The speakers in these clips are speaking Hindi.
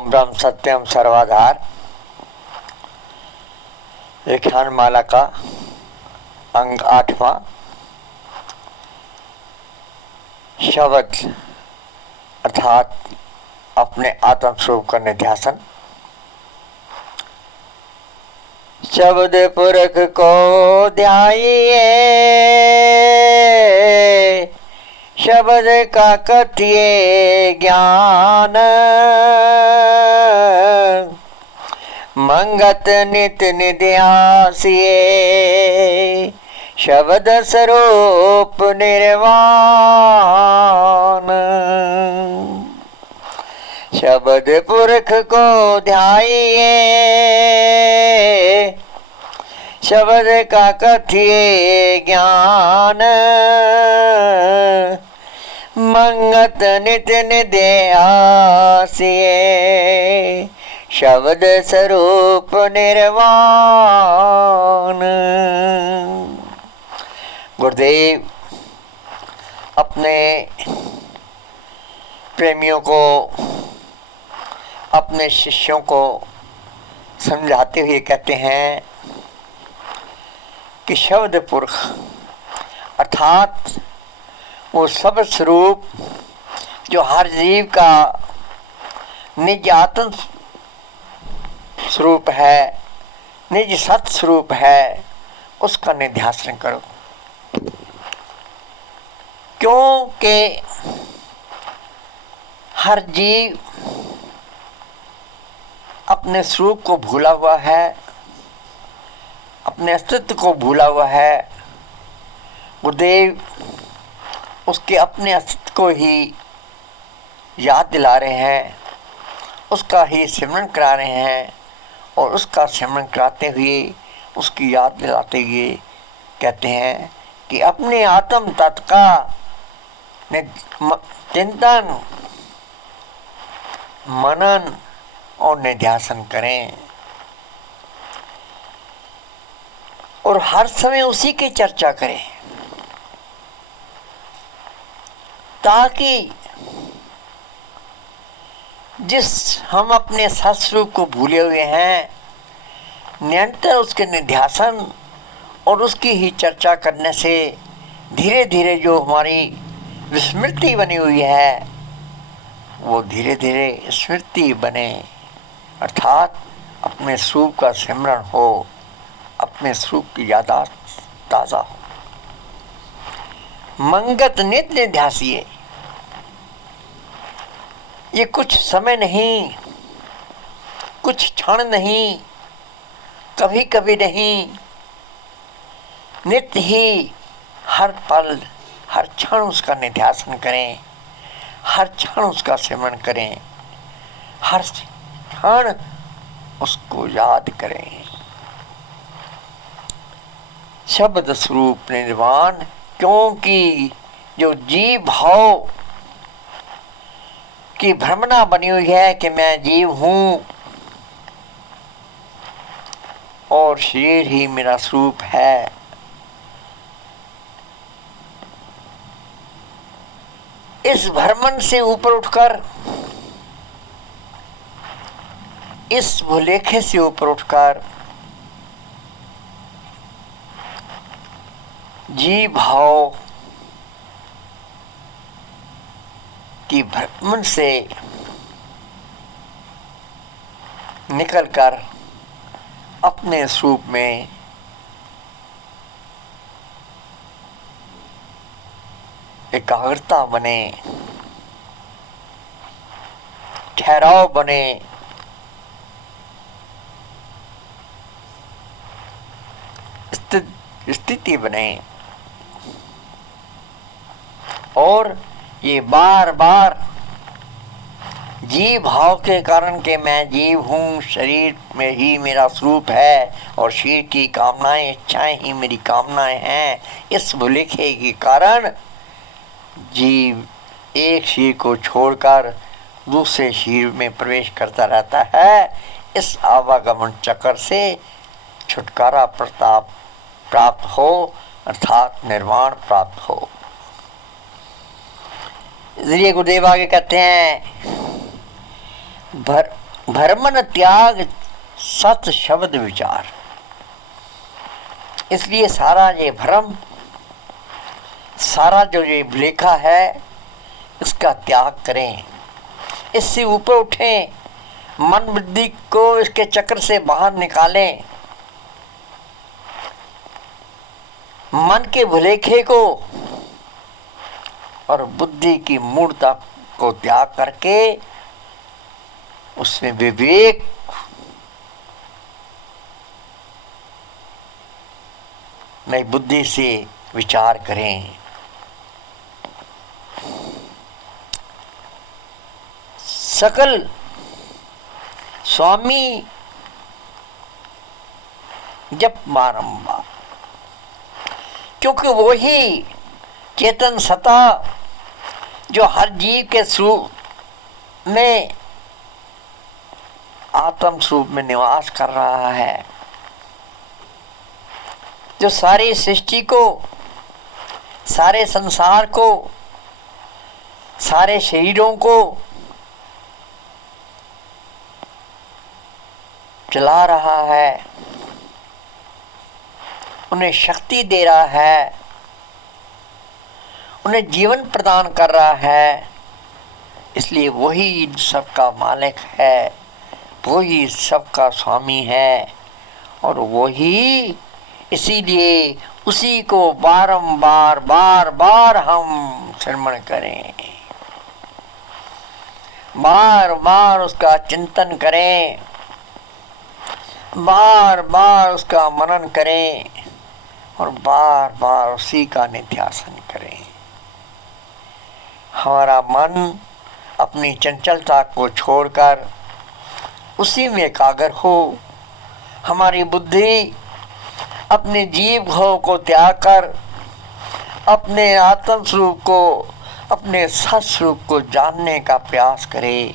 ओम ब्रह्म सत्यम सर्वाधार व्याख्यान माला का अंग 8वां शब्द अर्थात अपने आत्म स्वरूप का निध्यासन। शब्द पुरख को ध्याइए, शब्द का कथिए ज्ञान, मंगत नित निध्यासिए, शब्द स्वरूप निर्वाण। शब्द पुरख को ध्याइए, शब्द का कथिए ज्ञान, मंगत नित निध्यासिए, शब्द स्वरूप निर्वाण। गुरुदेव अपने प्रेमियों को, अपने शिष्यों को समझाते हुए कहते हैं कि शब्द पुरख अर्थात वो शब्द स्वरूप जो हर जीव का निज आत्म स्वरूप है, निज सत स्वरूप है, उसका निध्यासन करो। क्योंकि हर जीव अपने स्वरूप को भूला हुआ है, अपने अस्तित्व को भूला हुआ है। गुरुदेव उसके अपने अस्तित्व को ही याद दिला रहे हैं, उसका ही सिमरन करा रहे हैं और उसका सिमरन कराते हुए, उसकी याद दिलाते हुए कहते हैं कि अपने आत्म तत्व का चिंतन, मनन और निध्यासन करें और हर समय उसी की चर्चा करें, ताकि जिस हम अपने सत्स्वरूप को भूले हुए हैं, निरंतर उसके निध्यासन और उसकी ही चर्चा करने से धीरे धीरे जो हमारी विस्मृति बनी हुई है वो धीरे धीरे स्मृति बने, अर्थात अपने स्वरूप का सिमरन हो, अपने स्वरूप की यादाश्त ताज़ा हो। मंगत नित निध्यासिए, ये कुछ समय नहीं, कुछ क्षण नहीं, कभी कभी नहीं, नित्य ही हर पल हर क्षण उसका निध्यासन करें, हर क्षण उसका सिमरन करें, हर क्षण उसको याद करें। शब्द स्वरूप निर्वाण, क्योंकि जो जीव भाव की भ्रमणा बनी हुई है कि मैं जीव हूँ और शरीर ही मेरा स्वरूप है, इस भ्रमण से ऊपर उठकर, इस भूलेखे से ऊपर उठकर जीव भाव की भ्रमण से निकलकर अपने स्वरूप में एकाग्रता बने, ठहराव बने, स्थिति बने और ये बार बार जीव भाव के कारण के मैं जीव हूँ, शरीर में ही मेरा स्वरूप है और शरीर की कामनाएं इच्छाएं ही मेरी कामनाएं हैं, इस भूलेखे के कारण जीव एक शरीर को छोड़कर दूसरे शरीर में प्रवेश करता रहता है। इस आवागमन चक्र से छुटकारा प्राप्त हो, अर्थात निर्वाण प्राप्त हो। इसलिए गुरुदेव आगे कहते हैं भ्रमन त्याग सत शब्द विचार। इसलिए सारा ये भ्रम, सारा जो ये भुलेखा है, इसका त्याग करें, इससे ऊपर उठें, मन बुद्धि को इसके चक्र से बाहर निकालें, मन के भुलेखे को और बुद्धि की मूर्ता को त्याग करके उसमें विवेक में बुद्धि से विचार करें। सकल स्वामी जब बारंबार, क्योंकि वो ही चेतन सत्ता जो हर जीव के स्वरूप में, आत्म स्वरूप में निवास कर रहा है, जो सारी सृष्टि को, सारे संसार को, सारे शरीरों को चला रहा है, उन्हें शक्ति दे रहा है, उन्हें जीवन प्रदान कर रहा है। इसलिए वही सबका मालिक है, वही सबका स्वामी है, और वही, इसीलिए उसी को बारंबार बार बार हम स्मरण करें, बार बार उसका चिंतन करें, बार बार उसका मनन करें, और बार बार उसी का निध्यासन करें। हमारा मन अपनी चंचलता को छोड़कर उसी में एकाग्र हो, हमारी बुद्धि अपने जीव भाव को त्याग कर अपने आत्म स्वरूप को, अपने सत स्वरूप को जानने का प्रयास करे।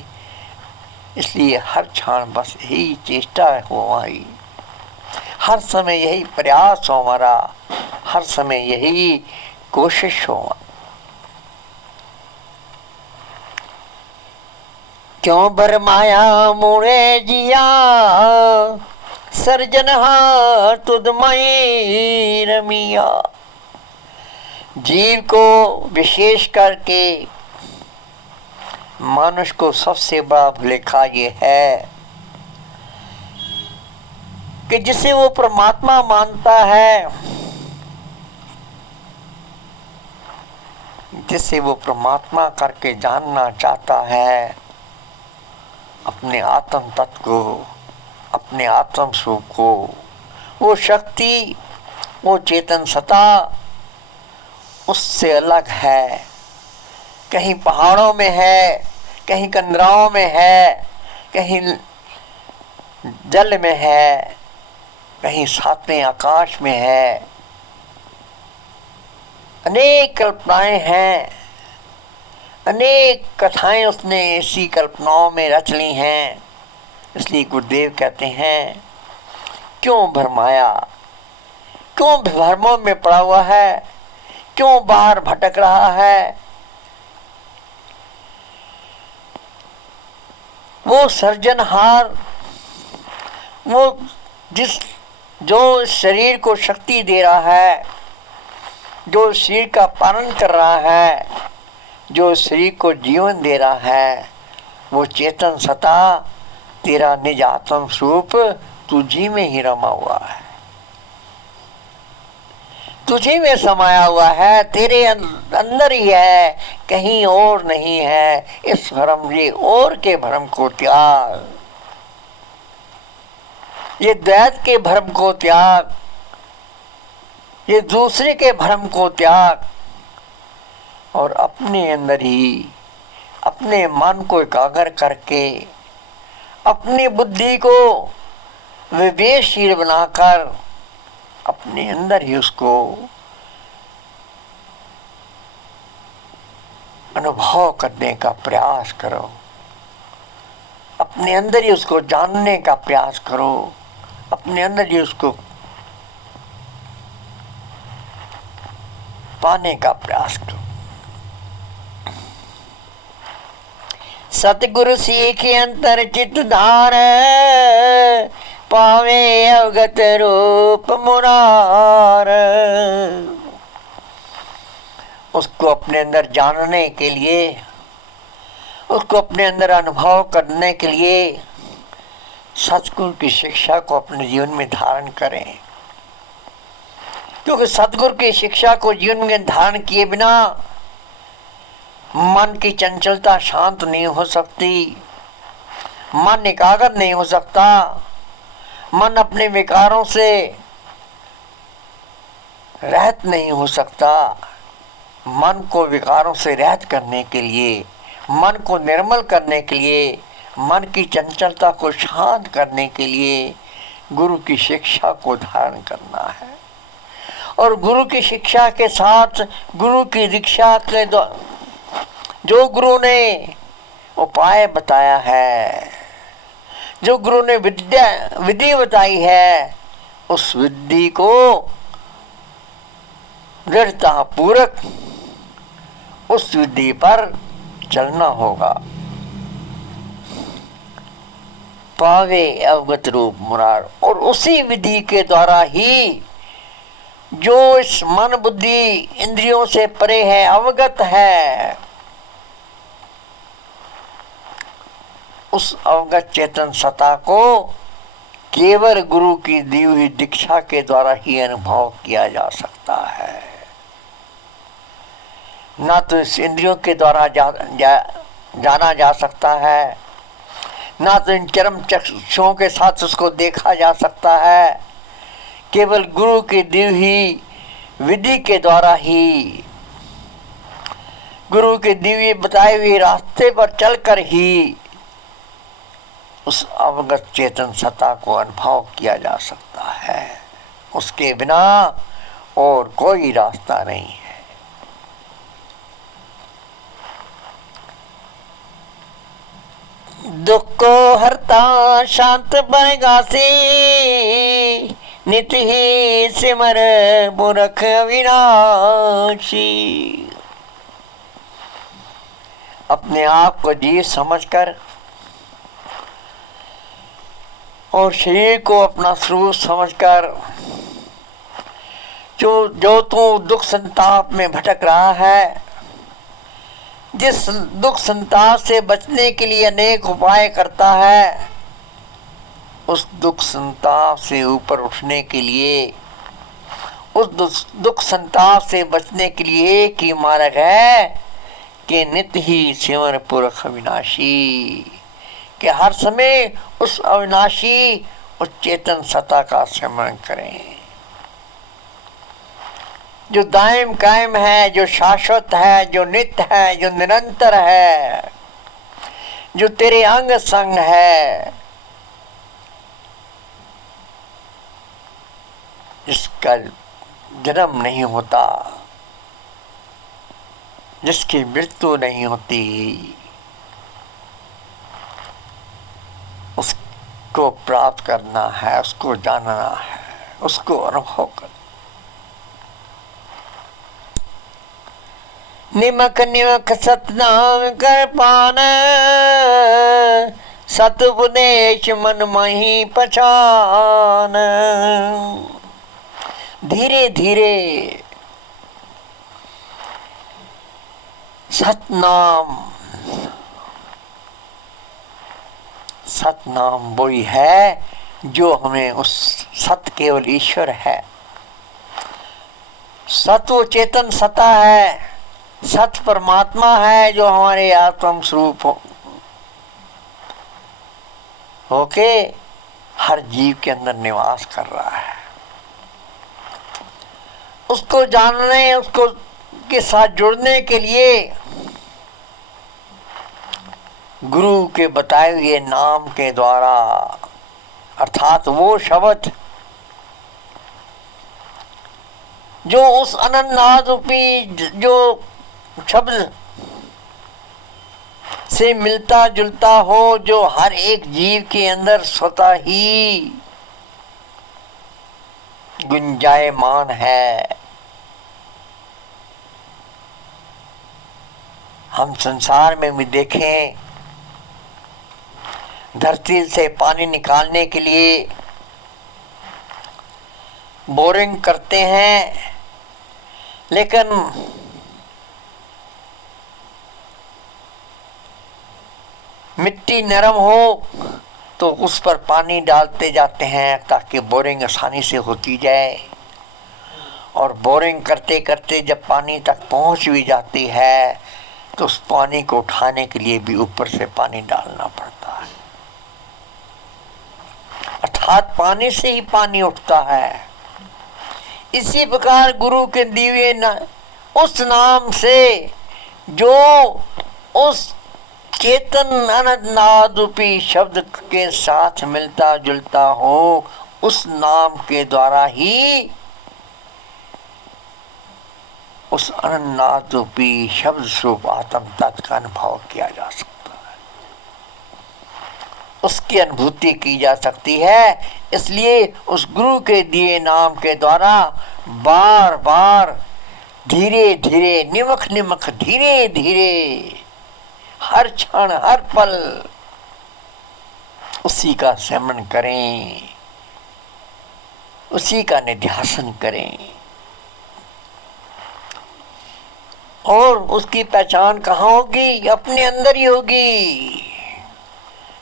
इसलिए हर क्षण बस यही चेष्टा हो हमारी, हर समय यही प्रयास हो हमारा, हर समय यही कोशिश हो। क्यों भरमाया मोरे जिया, सर्जनहार तुध मई रमिया। जीव को विशेष करके मनुष्य को सबसे बड़ा भुलेखा ये है कि जिसे वो परमात्मा मानता है, जिसे वो परमात्मा करके जानना चाहता है, अपने आत्म तत्व को, अपने आत्म स्वरूप को, वो शक्ति, वो चेतन सत्ता उससे अलग है। कहीं पहाड़ों में है, कहीं कंदराओं में है, कहीं जल में है, कहीं सातवें आकाश में है। अनेक कल्पनाएं हैं, अनेक कथाएं उसने ऐसी कल्पनाओं में रच ली हैं। इसलिए गुरुदेव कहते हैं, क्यों भरमाया, क्यों भ्रमों में पड़ा हुआ है, क्यों बाहर भटक रहा है। वो सर्जनहार, वो जो शरीर को शक्ति दे रहा है, जो शरीर का पालन कर रहा है, जो शरीर को जीवन दे रहा है, वो चेतन सत्ता तेरा निज आत्म स्वरूप तुझी में ही रमा हुआ है, तुझी में समाया हुआ है, तेरे अंदर ही है, कहीं और नहीं है। इस भ्रम, ये और के भ्रम को त्याग, ये द्वैत के भ्रम को त्याग, ये दूसरे के भ्रम को त्याग, और अपने अंदर ही अपने मन को एकाग्र करके, अपनी बुद्धि को विवेकशील बनाकर, अपने अंदर ही उसको अनुभव करने का प्रयास करो, अपने अंदर ही उसको जानने का प्रयास करो, अपने अंदर ही उसको पाने का प्रयास करो। सतगुरु सीख अंतर चित धार, पावे अवगत रूप मुरार। उसको अपने अंदर जानने के लिए, उसको अपने अंदर अनुभव करने के लिए सतगुरु की शिक्षा को अपने जीवन में धारण करें, क्योंकि सतगुरु की शिक्षा को जीवन में धारण किए बिना मन की चंचलता शांत नहीं हो सकती, मन एकाग्र नहीं हो सकता। मन अपने विकारों से रहित नहीं हो सकता। मन को विकारों से रहित करने के लिए, मन को निर्मल करने के लिए, मन की चंचलता को शांत करने के लिए गुरु की शिक्षा को धारण करना है। और गुरु की शिक्षा के साथ गुरु की दीक्षा के जो गुरु ने उपाय बताया है, जो गुरु ने विधि बताई है, उस विधि को दृढ़ता पूर्वक उस विधि पर चलना होगा। पावे अवगत रूप मुरार, और उसी विधि के द्वारा ही जो इस मन बुद्धि इंद्रियों से परे है, अवगत है, उस अवगत चेतन सत्ता को केवल गुरु की दी हुई दीक्षा के द्वारा ही अनुभव किया जा सकता है। ना तो इस इंद्रियों के द्वारा जाना जा सकता है, ना तो इन चरम चक्षुओं के साथ उसको देखा जा सकता है। केवल गुरु की दी हुई विधि के द्वारा ही, गुरु के दी हुई बताए हुए रास्ते पर चलकर ही उस अवगत चेतन सत्ता को अनुभव किया जा सकता है। उसके बिना और कोई रास्ता नहीं है। दुख को हरता शांत बरगासी, नित ही सिमर पुरख अविनाशी। अपने आप को जीव समझकर और शरीर को अपना स्वरूप समझकर जो तू दुख संताप में भटक रहा है, जिस दुख संताप से बचने के लिए अनेक उपाय करता है, उस दुख संताप से ऊपर उठने के लिए, उस दुख संताप से बचने के लिए एक ही मार्ग है कि नित्य ही सिमर पुरख अविनाशी, कि हर समय उस अविनाशी, उस चेतन सत्ता का स्मरण करें, जो दायम कायम है, जो शाश्वत है, जो नित्य है, जो निरंतर है, जो तेरे अंग संग है, जिसका जन्म नहीं होता, जिसकी मृत्यु नहीं होती, उसको प्राप्त करना है, उसको जानना है, उसको अनुभव करना। निमक निमक सतनाम कर पान, सत उपदेश मन मही पहचान। धीरे धीरे सतनाम, सतनाम वही है जो हमें उस सत केवल ईश्वर है, सत्व चेतन सत्ता है, सत परमात्मा है जो हमारे आत्म स्वरूप होके हर जीव के अंदर निवास कर रहा है। उसको जानने, उसको के साथ जुड़ने के लिए गुरु के बताए हुए नाम के द्वारा, अर्थात वो शब्द जो उस अनंत रूपी जो शब्द से मिलता जुलता हो, जो हर एक जीव के अंदर स्वतः ही गुंजायमान है। हम संसार में भी देखें धरती से पानी निकालने के लिए बोरिंग करते हैं, लेकिन मिट्टी नरम हो तो उस पर पानी डालते जाते हैं ताकि बोरिंग आसानी से होती जाए। और बोरिंग करते करते जब पानी तक पहुंच भी जाती है तो उस पानी को उठाने के लिए भी ऊपर से पानी डालना पड़ता है, अर्थात पानी से ही पानी उठता है। इसी प्रकार गुरु के दिव्य उस नाम से जो उस चेतन अनंत रूपी शब्द के साथ मिलता जुलता हो, उस नाम के द्वारा ही उस अनंत रूपी शब्द स्वरूप आत्म तत्व का अनुभव किया जा सकता है, उसकी अनुभूति की जा सकती है। इसलिए उस गुरु के दिए नाम के द्वारा बार बार धीरे धीरे निमख निमख धीरे धीरे हर क्षण हर पल उसी का स्मरण करें, उसी का निध्यासन करें। और उसकी पहचान कहाँ होगी? अपने अंदर ही होगी,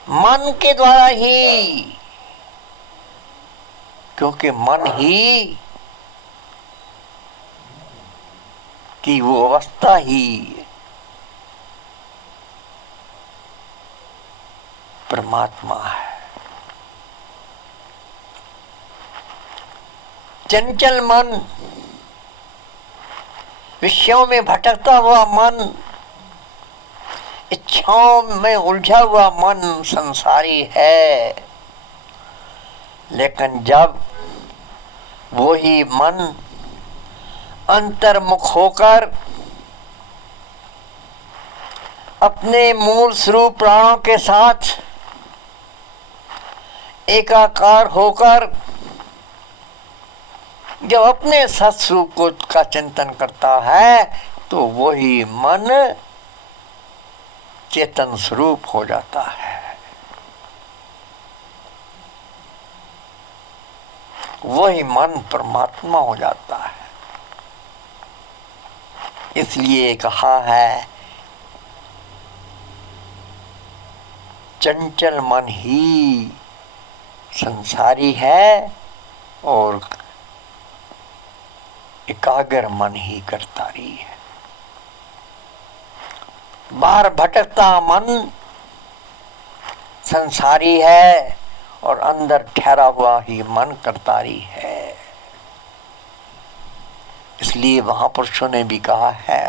मन के द्वारा ही, क्योंकि मन ही की वो अवस्था ही परमात्मा है। चंचल मन, विषयों में भटकता हुआ मन, इच्छाओं में उलझा हुआ मन संसारी है। लेकिन जब वही मन अंतर्मुख होकर अपने मूल स्वरूप प्राणों के साथ एकाकार होकर जब अपने सत्स्वरूप को का चिंतन करता है तो वही मन चेतन स्वरूप हो जाता है, वही मन परमात्मा हो जाता है। इसलिए कहा है चंचल मन ही संसारी है और एकाग्र मन ही कर्तारी है। बाहर भटकता मन संसारी है और अंदर ठहरा हुआ ही मन कर्तारी है। इसलिए महापुरुषों ने भी कहा है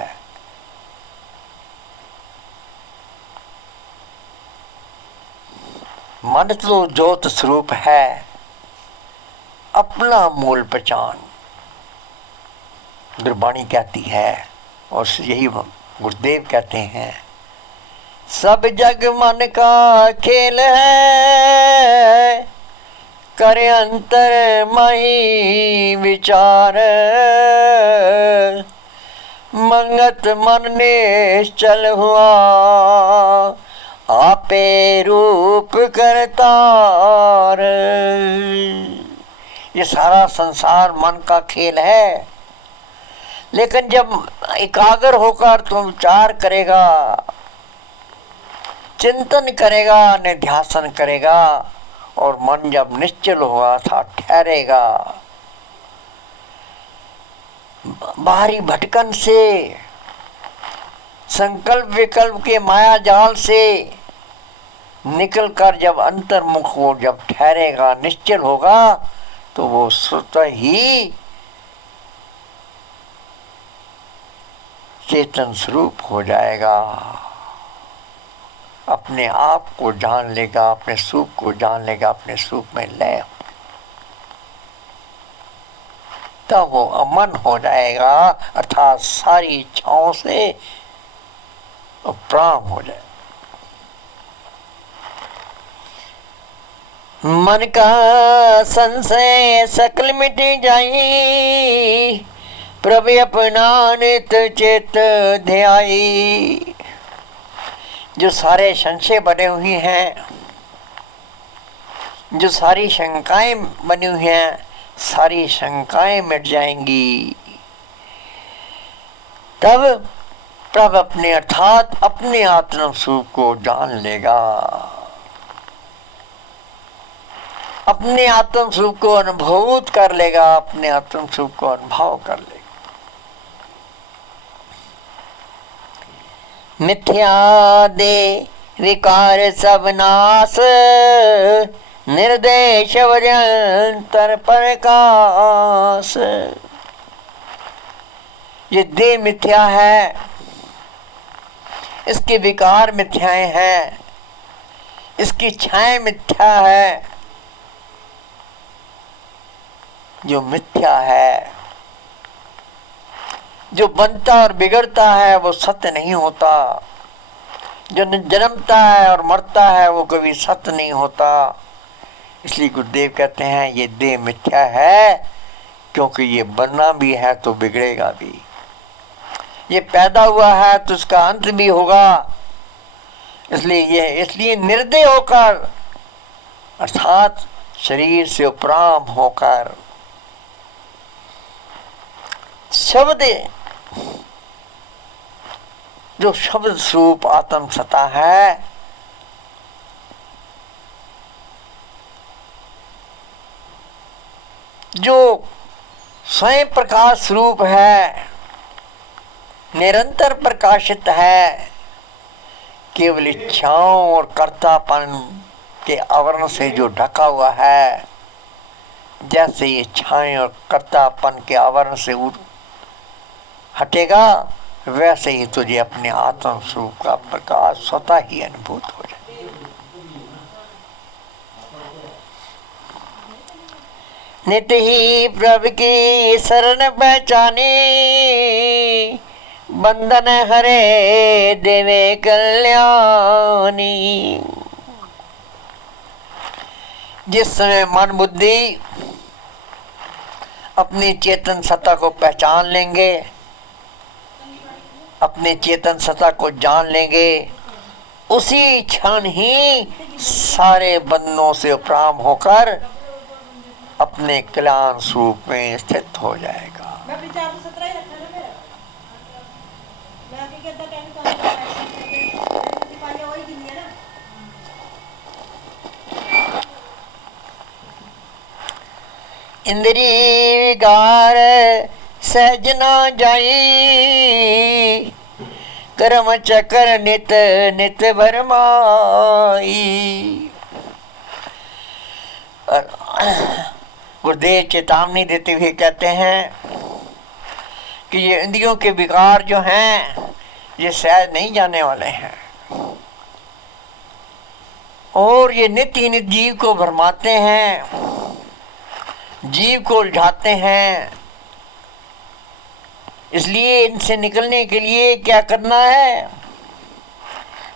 मन तो ज्योत स्वरूप है, अपना मूल पहचान गुरबाणी कहती है और यही गुरुदेव कहते हैं। सब जग मन का खेल है, करे अंतर मही विचार, मंगत मन निश्चल हुआ, आपे रूप करतार। ये सारा संसार मन का खेल है, लेकिन जब एकाग्र होकर तुम विचार करेगा, चिंतन करेगा, निध्यासन करेगा और मन जब निश्चल हुआ था ठहरेगा, बाहरी भटकन से, संकल्प विकल्प के माया जाल से निकलकर जब अंतर्मुख हो, जब ठहरेगा, निश्चल होगा तो वो स्वतः ही चेतन स्वरूप हो जाएगा, अपने आप को जान लेगा, अपने स्वरूप को जान लेगा, अपने स्वरूप में लय, तब वो अमन हो जाएगा, अर्थात सारी इच्छाओं से उपराम हो जाए। मन का संशय सकल मिट जाई, प्रभु अपना नित चित ध्याई। जो सारे संशय बने हुए हैं जो सारी शंकाएं बनी हुई हैं, सारी शंकाएं मिट जाएंगी। तब प्रभु अपने अर्थात अपने आत्म स्वरूप को जान लेगा, अपने आत्म स्वरूप को अनुभूत कर लेगा, अपने आत्म स्वरूप को अनुभव कर लेगा। मिथ्या दे विकार सब नाश, निर्देश वजंतर प्रकाश। ये देह मिथ्या है, इसके विकार मिथ्याएं हैं, इसकी इच्छाएं मिथ्या है। जो मिथ्या है, जो बनता और बिगड़ता है वो सत्य नहीं होता। जो जन्मता है और मरता है वो कभी सत्य नहीं होता। इसलिए गुरुदेव कहते हैं ये देह मिथ्या है, क्योंकि ये बनना भी है तो बिगड़ेगा भी। ये पैदा हुआ है तो उसका अंत भी होगा। इसलिए निर्दय होकर अर्थात शरीर से उपराम होकर शब्द, जो शब्द स्वरूप आत्म सत्ता है, जो स्वयं प्रकाश स्वरूप है, निरंतर प्रकाशित है, केवल इच्छाओं और कर्तापन के आवरण से जो ढका हुआ है, जैसे ये इच्छाएं और कर्तापन के आवरण से हटेगा, वैसे ही तुझे अपने आत्म स्वरूप का प्रकाश स्वतः ही अनुभूत हो जाए। नित्य ही प्रभु की शरण पहचाने, बंधन हरे देवे कल्याणी। जिस समय मन बुद्धि अपनी चेतन सत्ता को पहचान लेंगे, अपने चेतन सत्ता को जान लेंगे, उसी क्षण ही सारे बंधनों से उपराम होकर अपने कल्याण स्वरूप में स्थित हो जाएगा। इंद्रिय विकार सहज न जाई, कर्म चक्र नित नित भरमाई। गुरुदेव चेतावनी देते हुए कहते हैं कि ये इंद्रियों के विकार जो हैं ये सहज नहीं जाने वाले हैं, और ये नित्य नित्य जीव को भरमाते हैं, जीव को उलझाते हैं। इसलिए इनसे निकलने के लिए क्या करना है?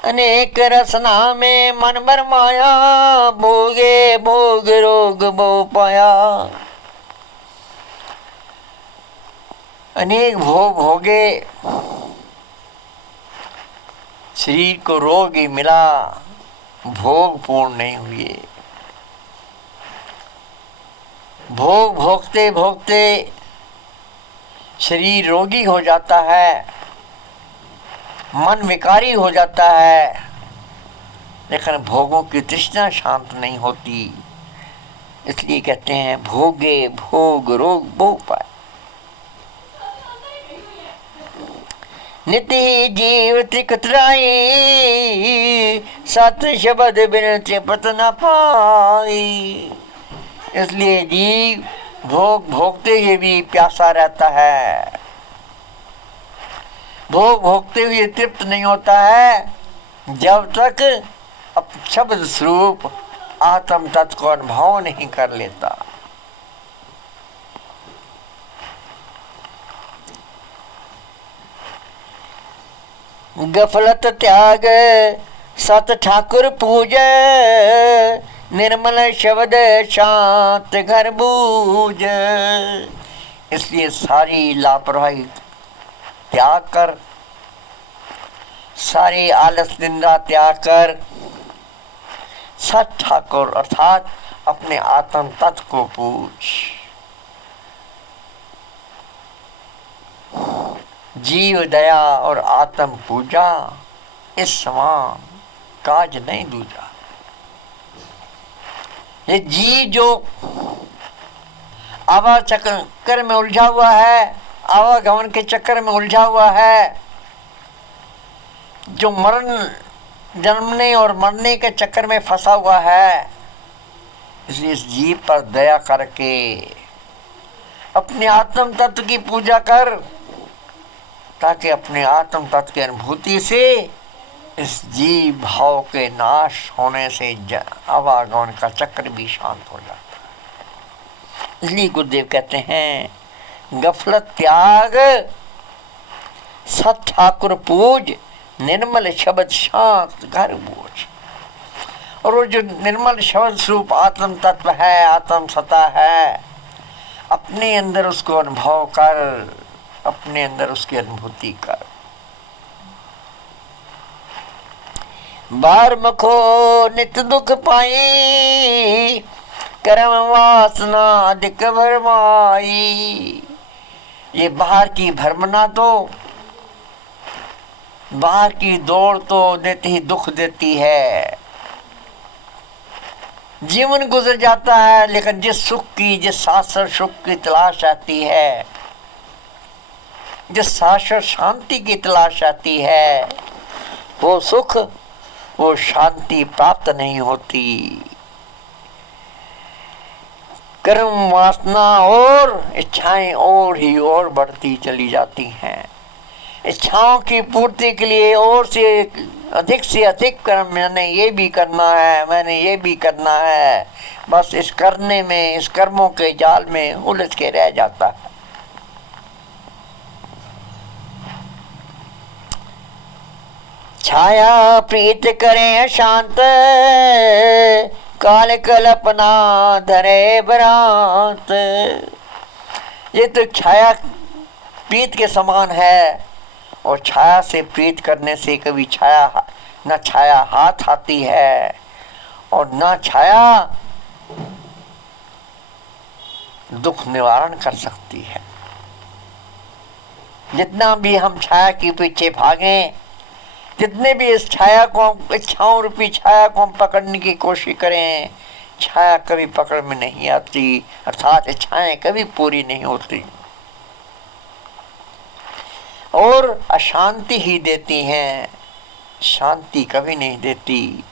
अनेक रसना में मन भर माया, भोगे भोग रोग बहु पाया। अनेक भोग भोगे, शरीर को रोग ही मिला, भोग पूर्ण नहीं हुए। भोग भोगते भोगते शरीर रोगी हो जाता है, मन विकारी हो जाता है, लेकिन भोगों की तृष्णा शांत नहीं होती। इसलिए कहते हैं भोगे भोग रोग बहु पाए। नित्य ही जीव त्रिकतराई, सत शब्द बिन त्रिपत न पाई। इसलिए जीव भोग भोगते हुए भी प्यासा रहता है, भोग भोगते हुए तृप्त नहीं होता है, जब तक अब शब्द स्वरूप आत्म तत्व को अनुभव नहीं कर लेता। गफलत त्याग सत ठाकुर पूज, निर्मल शब्द शांत घर बूझ। इसलिए सारी लापरवाही त्याग कर, सारी आलस निंदा त्याग कर, सत ठाकुर अर्थात अपने आत्म तत्व को पूछ। जीव दया और आत्म पूजा इस समान काज नहीं दूजा। ये जीव जो आवा चक्कर में उलझा हुआ है, आवागमन के चक्कर में उलझा हुआ है, जो मरण जन्मने और मरने के चक्कर में फंसा हुआ है, इसलिए इस जीव पर दया करके अपने आत्म तत्व की पूजा कर, ताकि अपने आत्म तत्व की अनुभूति से इस जीव भाव के नाश होने से आवागमन का चक्र भी शांत हो जाता है। इसलिए गुरुदेव कहते हैं गफलत त्याग सत ठाकुर पूज, निर्मल शब्द शांत घर बोझ। और वो जो निर्मल शब्द स्वरूप आत्म तत्व है, आत्म सत्ता है, अपने अंदर उसको अनुभव कर, अपने अंदर उसकी अनुभूति कर। बार मखो नित दुख पाई, कर्म वासना अधिक भरमाई। ये बाहर की भरमना तो, बाहर की दौड़ तो देती ही दुख देती है। जीवन गुजर जाता है, लेकिन जिस सुख की, जिस शाश्वत सुख की तलाश आती है, जिस शाश्वत शांति की तलाश आती है, वो सुख, वो शांति प्राप्त नहीं होती। कर्म वासना और इच्छाएं और ही और बढ़ती चली जाती हैं। इच्छाओं की पूर्ति के लिए और से अधिक कर्म, मैंने ये भी करना है, मैंने ये भी करना है, बस इस करने में, इस कर्मों के जाल में उलझ के रह जाता है। छाया प्रीत करे शांत, काल कल्पना धरे भ्रांत। ये तो छाया प्रीत के समान है, और छाया से प्रीत करने से कभी छाया न छाया हाथ आती है और न छाया दुख निवारण कर सकती है। जितना भी हम छाया के पीछे भागें, जितने भी इस छाया को, इच्छाओं रूपी छाया को हम पकड़ने की कोशिश करें, छाया कभी पकड़ में नहीं आती, अर्थात इच्छाएं कभी पूरी नहीं होती और अशांति ही देती हैं, शांति कभी नहीं देती।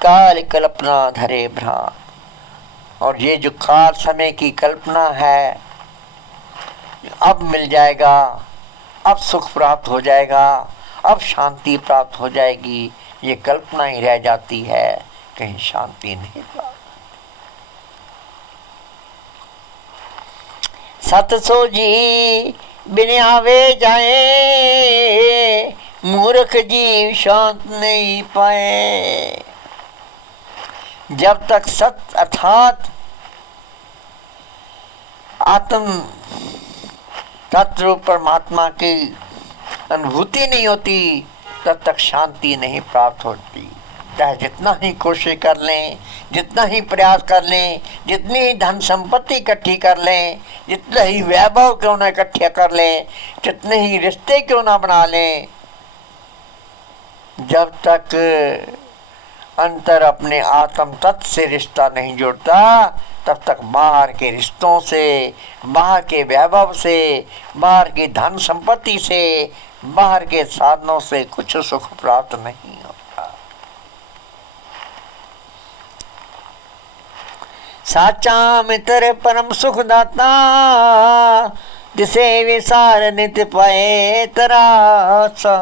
काल कल्पना धरे भ्रांत। और ये जो काल समय की कल्पना है, अब मिल जाएगा, अब सुख प्राप्त हो जाएगा, अब शांति प्राप्त हो जाएगी, ये कल्पना ही रह जाती है, कहीं शांति नहीं प्राप्त। सतसो जी बिन आवे जाए, मूर्ख जीव शांत नहीं पाए। जब तक सत अर्थात आत्म तत्व परमात्मा की अनुभूति नहीं होती, तब तक शांति नहीं प्राप्त होती। चाहे जितना ही कोशिश कर लें, जितना ही प्रयास कर लें, जितनी ही धन संपत्ति इकट्ठी कर लें, जितना ही वैभव क्यों ना इकट्ठा कर लें, जितने ही रिश्ते क्यों ना बना लें, जब तक अंतर अपने आत्म तत्व से रिश्ता नहीं जुड़ता, तब तक बाहर के रिश्तों से, बाहर के वैभव से, बाहर की धन संपत्ति से, बाहर के साधनों से कुछ सुख प्राप्त नहीं होता। साचा मित्र परम सुख दाता, जिसे विसार नित पाए तरासा।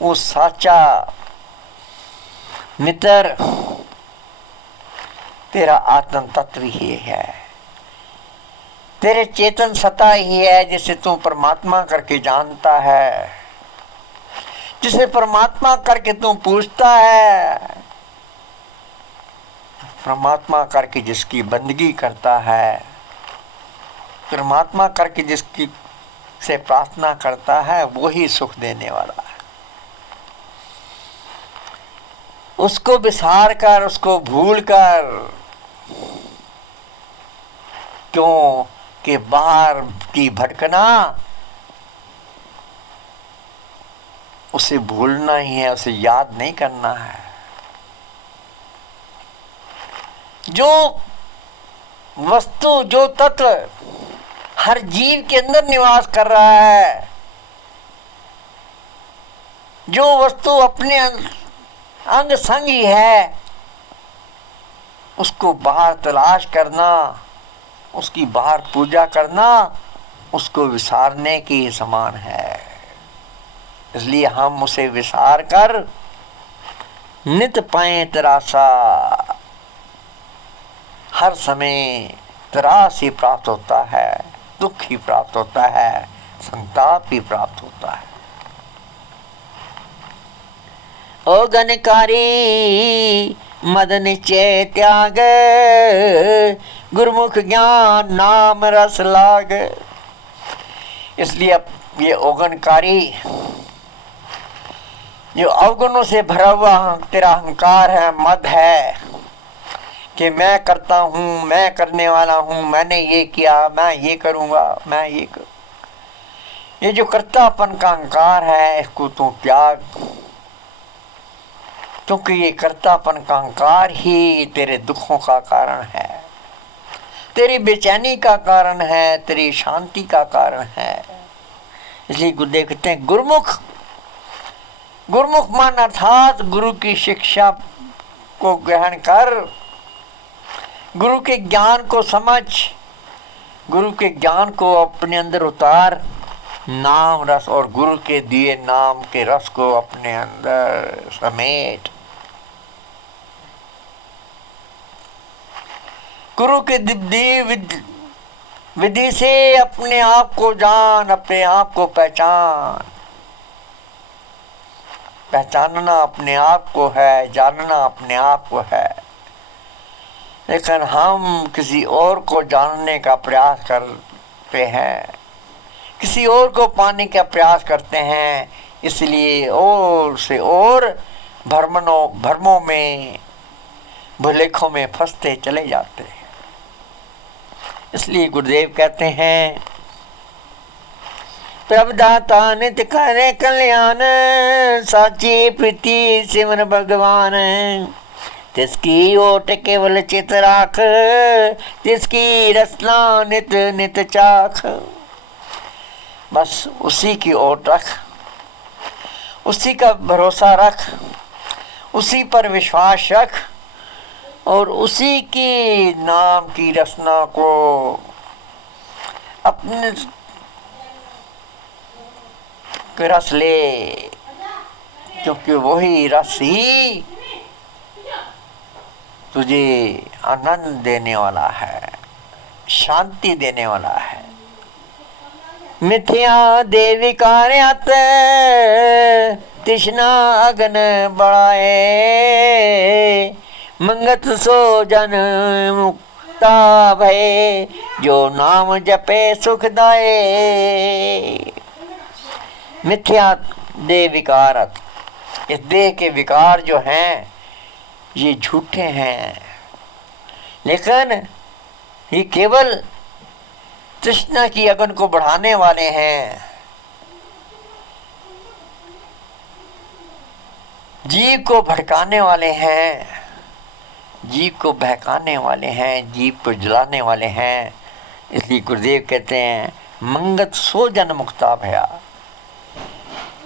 वो साचा मित्र तेरा आत्म तत्व ही है, तेरे चेतन सत्ता ही है, जिसे तू परमात्मा करके जानता है, जिसे परमात्मा करके तू पूछता है, परमात्मा करके जिसकी बंदगी करता है, परमात्मा करके जिसकी से प्रार्थना करता है, वो ही सुख देने वाला है। उसको विसार कर, उसको भूल कर, क्यों कि बाहर की भटकना उसे भूलना ही है, उसे याद नहीं करना है। जो वस्तु, जो तत्व हर जीव के अंदर निवास कर रहा है, जो वस्तु अपने अंग संग ही है, उसको बाहर तलाश करना, उसकी बाहर पूजा करना, उसको विसारने के समान है। इसलिए हम उसे विसार कर नित पाए तरासा, हर समय त्रास ही प्राप्त होता है, दुख ही प्राप्त होता है, संताप ही प्राप्त होता है। ओगनकारी मद निश्चय त्याग, गुरुमुख ज्ञान नाम रस लाग। इसलिए ये ओगनकारी, जो अवगुणों से भरा हुआ तेरा अहंकार है, मद है कि मैं करता हूं, मैं करने वाला हूं, मैंने ये किया, मैं ये करूंगा, मैं ये कर, ये जो कर्तापन का अहंकार है, इसको तू त्याग, क्योंकि ये कर्तापन का अहंकार ही तेरे दुखों का कारण है, तेरी बेचैनी का कारण है, तेरी शांति का कारण है। इसलिए गुरुदेव कहते हैं गुरुमुख, गुरुमुख मान अर्थात गुरु की शिक्षा को ग्रहण कर, गुरु के ज्ञान को समझ, गुरु के ज्ञान को अपने अंदर उतार, नाम रस और गुरु के दिए नाम के रस को अपने अंदर समेट, गुरु के दिव्य विधि से अपने आप को जान, अपने आप को पहचान। पहचानना अपने आप को है, जानना अपने आप को है, लेकिन हम किसी और को जानने का प्रयास करते हैं, किसी और को पाने का प्रयास करते हैं, इसलिए और से और भ्रमों में, भुलेखों में फंसते चले जाते हैं। इसलिए गुरुदेव कहते हैं प्रभुदाता नित करे कल्याण, साची प्रीति सिमर भगवान, तिसकी ओट केवल चित राख, तिसकी रसना नित नित चाख। बस उसी की ओट रख, उसी का भरोसा रख, उसी पर विश्वास रख और उसी की नाम की रसना को अपने रस ले, क्योंकि वही रस ही तुझे आनंद देने वाला है, शांति देने वाला है। मिथ्या देवी कार्यात तृष्णा अगन बढ़ाए, मंगत सो जन मुक्ता भय, जो नाम जपे सुखदाए। मिथ्या देह विकारत, इस देह के विकार जो हैं ये झूठे हैं, लेकिन ये केवल तृष्णा की अग्नि को बढ़ाने वाले हैं, जीव को भड़काने वाले हैं, जीव को बहकाने वाले हैं, जीव को जलाने वाले हैं। इसलिए गुरुदेव कहते हैं मंगत सो जन मुक्ता भया,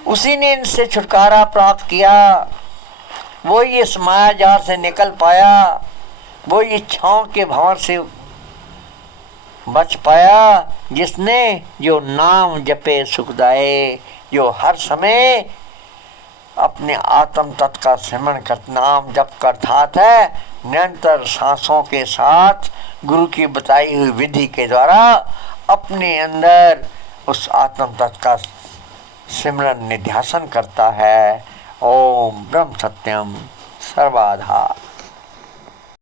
उसी ने इनसे छुटकारा प्राप्त किया, वो ये माया जाल से निकल पाया, वो इच्छाओं के भंवर से बच पाया, जिसने जो नाम जपे सुखदाए, जो हर समय अपने आत्म तत्व का सिमरण कर नाम जप करता है, निरंतर सांसों के साथ गुरु की बताई हुई विधि के द्वारा अपने अंदर उस आत्म तत्व का सिमरन निध्यासन करता है। ओम ब्रह्म सत्यम सर्वधा।